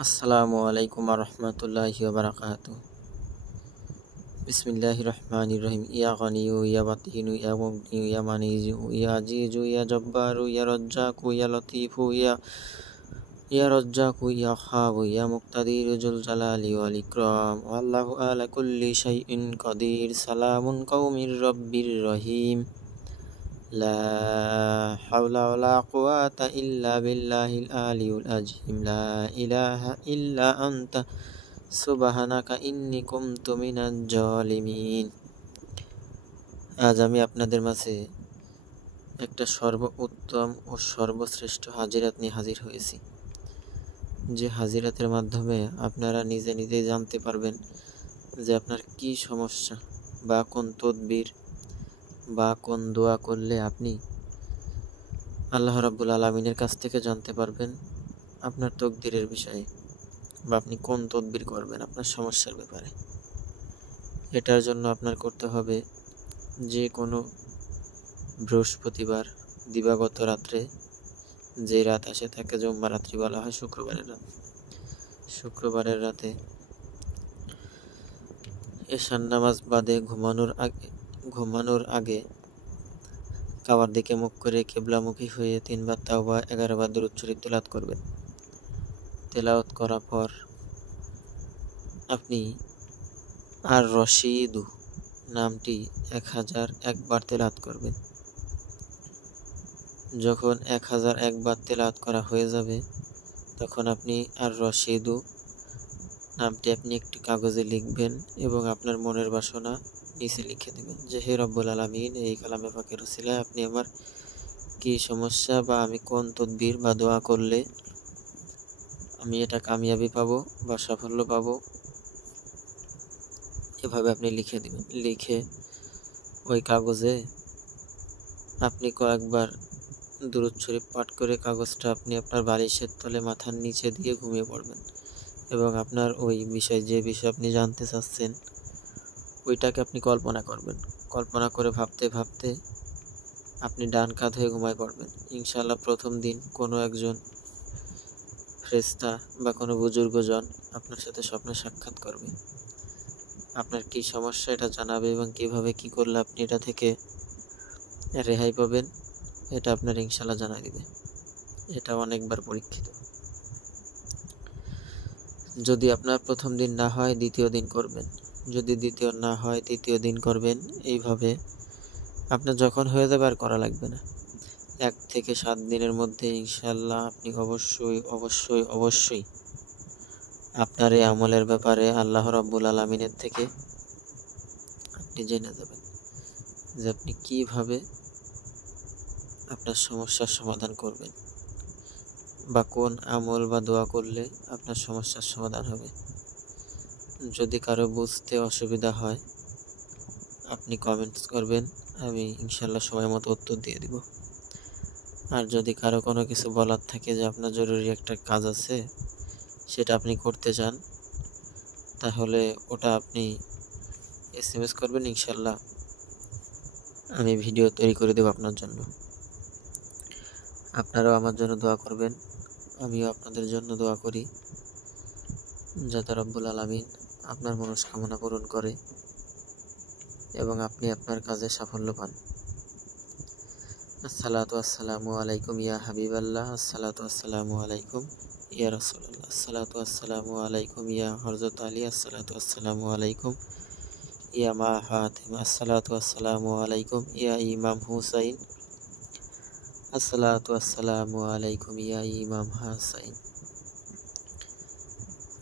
আসসালামু আলাইকুম রহমতুল্লাহি ওয়া বারাকাতুহু। বিসমিল্লাহির রহমানির রহিম। ইয়া গনিয়ু ইয়া বাতিনু ইয়া মুগনিয়ু ইয়া মানিযু ইয়া আজিজু ইয়া জব্বারু ইয়া রাজ্জাকু ইয়া লতীফু ইয়া রাজ্জাকু ইয়া খাবু ইয়া মুক্তাদিরু যুল জালালি ওয়াল ইকরাম। আল্লাহু আলা কুল্লি শাইইন কাদির। সালামুন কওমির রব্বির রহিম। লা হাওলা ওয়ালা কুওয়াতা ইল্লা বিল্লাহিল আলিয়্যিল আযীম। লা ইলাহা ইল্লা আনতা সুবহানাকা ইন্নী কুনতু মিনাজ জালিমিন। আজ আমি আপনাদের মাঝে একটা সর্বোত্তম ও সর্বশ্রেষ্ঠ হাজিরাত নিয়ে হাজির হয়েছি, যে হাজিরাতের মাধ্যমে আপনারা নিজে নিজেই জানতে পারবেন যে আপনার কি সমস্যা বা কোন তদবির বা কোন দোয়া করলে আপনি আল্লাহ রাব্বুল আলামিনের কাছ থেকে জানতে পারবেন আপনার তকদিরের বিষয়ে, বা আপনি কোন তদবির করবেন আপনার সমস্যার ব্যাপারে। এটার জন্য আপনার করতে হবে যে কোনো বৃহস্পতিবার দিবাগত রাত্রে, যে রাত আসে তাকে জুম্মা রাত্রি বলা হয়, শুক্রবারের রাতে এশার নামাজ বাদে ঘুমানোর আগে কাবার দিকে মুখ করে কিবলামুখী হয়ে 3 বার তাওবা 11 বার দুরূদ শরীফ তেলাওয়াত করবেন। তেলাওয়াত করার পর আপনি আর রশিদু নামটি 1001 বার তেলাওয়াত করবেন। যখন 1001 বার তেলাওয়াত করা হয়ে যাবে তখন আপনি আর রশিদু নামটি আপনি একটি কাগজে লিখবেন এবং আপনার মনের বাসনা নিচে লিখে দেবেন যে, হে রব্বুল আলামিন, এই কালামে পাকের ওসিলায় আপনি আমার কি সমস্যা বা আমি কোন তদবির বা দোয়া করলে আমি এটা কামিয়াবি পাবো বা সাফল্য পাবো, এভাবে আপনি লিখে দিবেন। লিখে ওই কাগজে আপনি কয়েকবার দুরূদ শরীফ পাঠ করে কাগজটা আপনি আপনার বালিশের তলে মাথার নিচে দিয়ে ঘুমিয়ে পড়বেন এবং আপনার ওই যে বিষয় আপনি জানতে চাচ্ছেন ওইটাকে আপনি কল্পনা করবেন। কল্পনা করে ভাবতে ভাবতে আপনি ডান কাঁধ হয়ে ঘুমায় পড়বেন। ইনশাআল্লাহ প্রথম দিন কোনো একজন ফেরেশতা বা কোনো বুজুর্গজন আপনার সাথে স্বপ্নে সাক্ষাৎ করবে, আপনার কি সমস্যা এটা জানাবে এবং কিভাবে কি করলে আপনি এটা থেকে রেহাই পাবেন এটা আপনার ইনশাআল্লাহ জানা দিবে। এটা অনেকবার পরীক্ষিত। যদি আপনার প্রথম দিন না হয় দ্বিতীয় দিন করবেন, যদি দ্বিতীয় না হয় তৃতীয় দিন করবেন। এইভাবে আপনার যখন হয়ে যাবে আর করা লাগবে না। 1 থেকে 7 দিনের মধ্যে ইনশাআল্লাহ আপনি অবশ্যই আপনার এই আমলের ব্যাপারে আল্লাহ রাব্বুল আলামিনের থেকে আপনি জেনে যাবেন যে আপনি কিভাবে আপনার সমস্যার সমাধান করবেন বা কোন আমল বা দোয়া করলে আপনার সমস্যার সমাধান হবে। যদি কারো বুঝতে অসুবিধা হয় আপনি কমেন্টস করবেন, আমি ইনশাআল্লাহ সময় মতো উত্তর দিয়ে দিব। আর যদি কারো কোনো কিছু বলার থাকে যে আপনার জরুরি একটা কাজ আছে সেটা আপনি করতে চান, তাহলে ওটা আপনি SMS করবেন, ইনশাআল্লাহ আমি ভিডিও তৈরি করে দেব আপনার জন্য। আপনারাও আমার জন্য দোয়া করবেন, আমিও আপনাদের জন্য দোয়া করি যাতে রব্বুল আলামিন আপনার মনস্কামনা পূরণ করে এবং আপনি আপনার কাজে সাফল্য পান। আসসালাতু আসসালামু আলাইকুম ইয়া হাবিবাল্লাহ। আসসালাতু আসসালামু আলাইকুম ইয়া রাসূলুল্লাহ। আসসালাতু আসসালামু আলাইকুম ইয়া হযরত আলী। আসসালাতু আসসালামু আলাইকুম ইয়া মা ফাতিমা। আসসালাতু আসসালামু আলাইকুম ইয়া ইমাম হুসাইন। আসসালাতু আসসালামু আলাইকুম ইয়া ইমাম হাসাইন।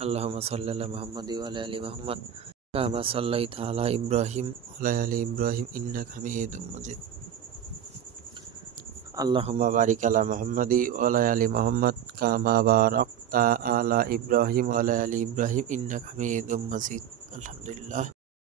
আল্লাহুম্মা সাল্লি আলা মুহাম্মাদি ওয়া আলা আলি মুহাম্মাদ কামা সাল্লাইতা আলা ইব্রাহিম ওয়া আলা আলি ইব্রাহিম ইন্নাকা হামিদুম মাজিদ। আল্লাহুম্মা বারিক আলা মুহাম্মাদি ওয়া আলা আলি মুহাম্মাদ কামা বারাকতা আলা ইব্রাহিম ওয়া আলা আলি ইব্রাহিম ইন্নাকা হামিদুম মাজিদ। আলহামদুলিল্লাহ।